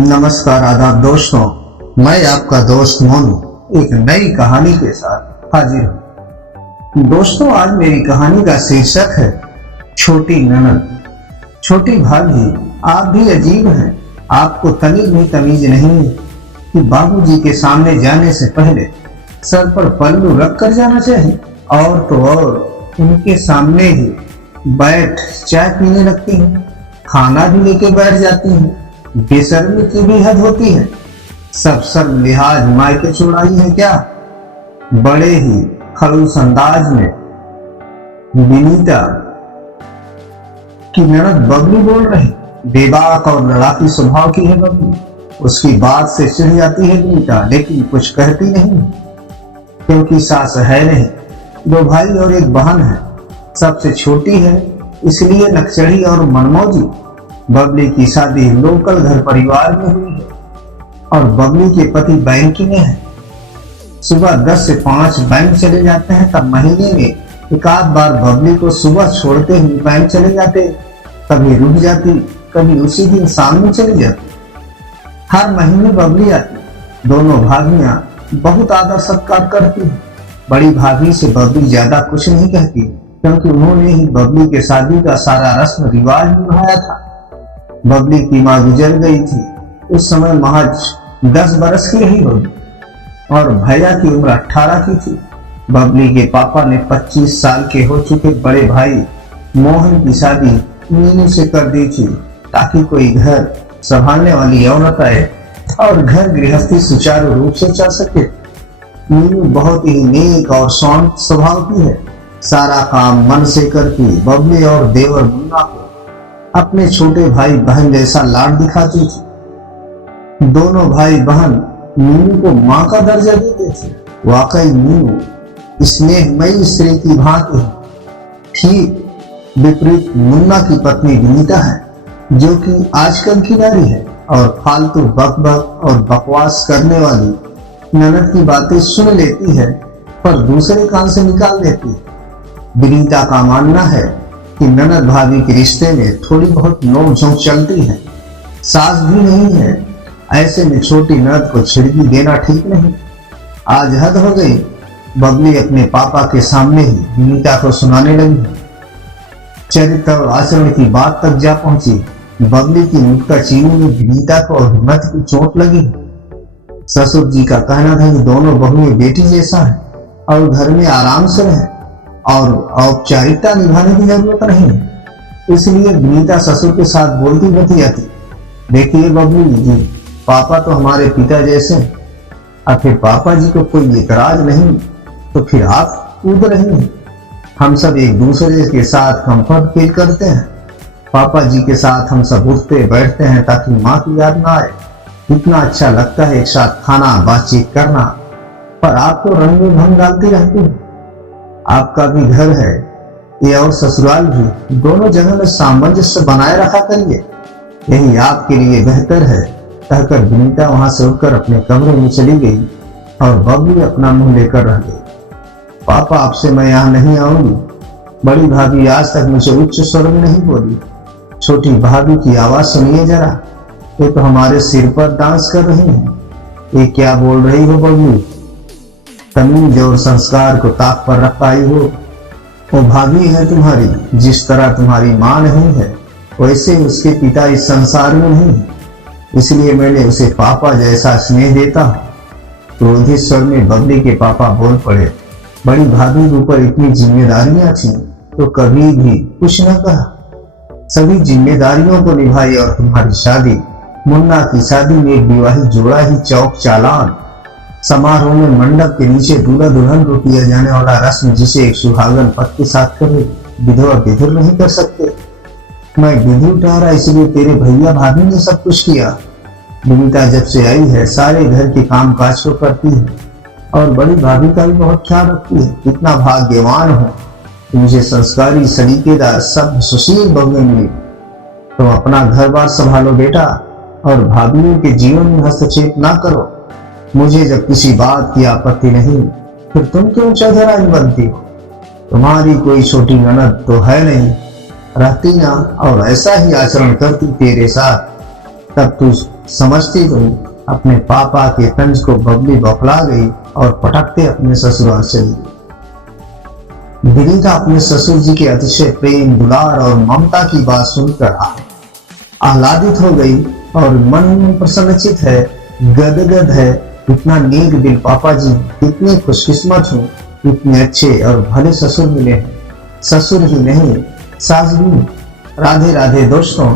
नमस्कार आदाब दोस्तों, मैं आपका दोस्त मोनू एक नई कहानी के साथ हाजिर हूँ। दोस्तों, आज मेरी कहानी का शीर्षक है छोटी ननद। छोटी भाभी, आप भी अजीब हैं। आपको तमीज में तमीज नहीं है कि बाबूजी के सामने जाने से पहले सर पर पल्लू रख कर जाना चाहिए, और तो और उनके सामने ही बैठ चाय पीने लगती हैं, खाना भी लेके बैठ जाती हैं। बेशर्मी की भी हद होती है। सब शर्म लिहाज मायके छोड़ाई है क्या? बड़े ही खड़ूस अंदाज में विनीता की ननद बबली बोल रही। बेबाक और लड़ाकी स्वभाव की है बबली। उसकी बात से चिढ़ जाती है विनीता, लेकिन कुछ कहती नहीं, क्योंकि सास है नहीं। 2 भाई और 1 बहन है। सबसे छोटी है, इसलिए नक्सड़ी और मनमौजी। बबली की शादी लोकल घर परिवार में हुई है और बबली के पति बैंक में है। सुबह 10 से 5 बैंक चले जाते हैं, तब महीने में 1 आध बार बबली को सुबह छोड़ते ही बैंक चले जाते। कभी रुक जाती, कभी उसी दिन शाम में चली जाती। हर महीने बबली आती। दोनों भाभियां बहुत आदर सत्कार करती हैं। बड़ी भाभी से बबली ज्यादा कुछ नहीं कहती, क्योंकि उन्होंने ही बबली के शादी का सारा रस्म रिवाज निभाया था। बबली की माँ गुजर गई थी। उस समय महज 10 बरस की रही होगी और भैया की उम्र 18 की थी। बबली के पापा ने 25 साल के हो चुके बड़े भाई मोहन की शादी मीनू से कर दी थी, ताकि कोई घर संभालने वाली औरत आए और घर गृहस्थी सुचारू रूप से चल सके। मीनू बहुत ही नेक और शांत स्वभाव की है। सारा काम मन से करती। बबली और देवर मुन्ना को अपने छोटे भाई बहन जैसा लाड दिखाती थी। दोनों भाई बहन मीनू को मां का दर्जा देते थे। वाकई मीनू स्नेहमयी स्त्री की भांति है। ठीक विपरीत मुन्ना की पत्नी विनीता है, जो कि आजकल की नारी है और फालतू बक और बकवास करने वाली ननद की बातें सुन लेती है, पर दूसरे कान से निकाल देती है। विनीता का मानना है कि ननद भाभी के रिश्ते में थोड़ी बहुत नोक-झोंक चलती है। सास भी नहीं है, ऐसे में छोटी ननद को छिड़की देना ठीक नहीं। आज हद हो गई। बबली अपने पापा के सामने ही विनीता को सुनाने लगी। चरित्र और आचरण की बात तक जा पहुंची। बबली की नुक्ताचीनी में विनीता को हिम्मत की चोट लगी। ससुर जी का कहना था कि दोनों बहुएं बेटी जैसा है और घर में आराम से रहे और औपचारिकता निभाने की जरूरत नहीं है। इसलिए विनीता ससुर के साथ बोलती बतियाती, देखिए बबली जी, पापा तो हमारे पिता जैसे, और फिर पापा जी को कोई एतराज नहीं तो फिर आप कूद रही हैं। हम सब एक दूसरे के साथ कंफर्ट फील करते हैं। पापा जी के साथ हम सब उठते बैठते हैं ताकि माँ की याद ना आए। इतना अच्छा लगता है एक साथ खाना बातचीत करना, पर आप तो रंग में भंग डालती रहती हैं। आपका भी घर है ये और ससुराल भी, दोनों जगह में सामंजस्य बनाए रखा करिए, यही आपके लिए बेहतर है। कहकर विनीता वहां से उठकर अपने कमरे में चली गई और बबली अपना मुंह लेकर रह गई। पापा, आपसे मैं यहाँ नहीं आऊंगी। बड़ी भाभी आज तक मुझे उच्च स्वर में नहीं बोली। छोटी भाभी की आवाज सुनिए जरा, ये तो हमारे सिर पर डांस कर रही है। ये क्या बोल रही हो बबली? तमीज और संस्कार को ताक पर रख पाई हो। वो भाभी है तुम्हारी। जिस तरह तुम्हारी माँ नहीं है, वैसे उसके पिता इस संसार में नहीं है, इसलिए मैंने उसे पापा जैसा स्नेह देता हूँ। क्रोधित स्वर में बबली के पापा बोल पड़े। बड़ी भाभी के ऊपर इतनी जिम्मेदारियां थी तो कभी भी कुछ न कहा। सभी जिम्मेदारियों को निभाई और तुम्हारी शादी, मुन्ना की शादी में एक विवाहित जोड़ा ही चौक चालान। समारोह में मंडप के नीचे दूल्हा दुल्हन को किया जाने वाला रस्म, जिसे एक सुहागन पति के साथ करे, विधवा विधुर नहीं कर सकते। मैं विधु ठहरा, इसलिए तेरे भैया भाभी ने सब कुछ किया। विनीता जब से आई है सारे घर के काम काज को करती है और बड़ी भाभी का भी बहुत ख्याल रखती है। कितना भाग्यवान हो कि मुझे संस्कारी, सलीकेदार, सब सुशील बहुएं मिली। तुम अपना घर बार संभालो बेटा और भाभियों के जीवन में हस्तक्षेप ना करो। मुझे जब किसी बात की आपत्ति नहीं, फिर तुम क्यों चौधरानी बनती हो? तुम्हारी कोई छोटी ननद तो है नहीं, रहती ना और ऐसा ही आचरण करती तेरे साथ तब तू समझती तो अपने पापा के तंज को बबली बौखला गई और पटकते अपने ससुराल चली गई। विनीता अपने ससुर जी के अतिशय प्रेम, दुलार और ममता की बात सुनकर आह्लादित हो गई और मन प्रसन्नचित है, गदगद है। इतना नेक दिल पापा जी, इतने खुशकिस्मत हूँ, इतने अच्छे और भले ससुर मिले हैं। ससुर ही नहीं, सास भी। राधे राधे दोस्तों।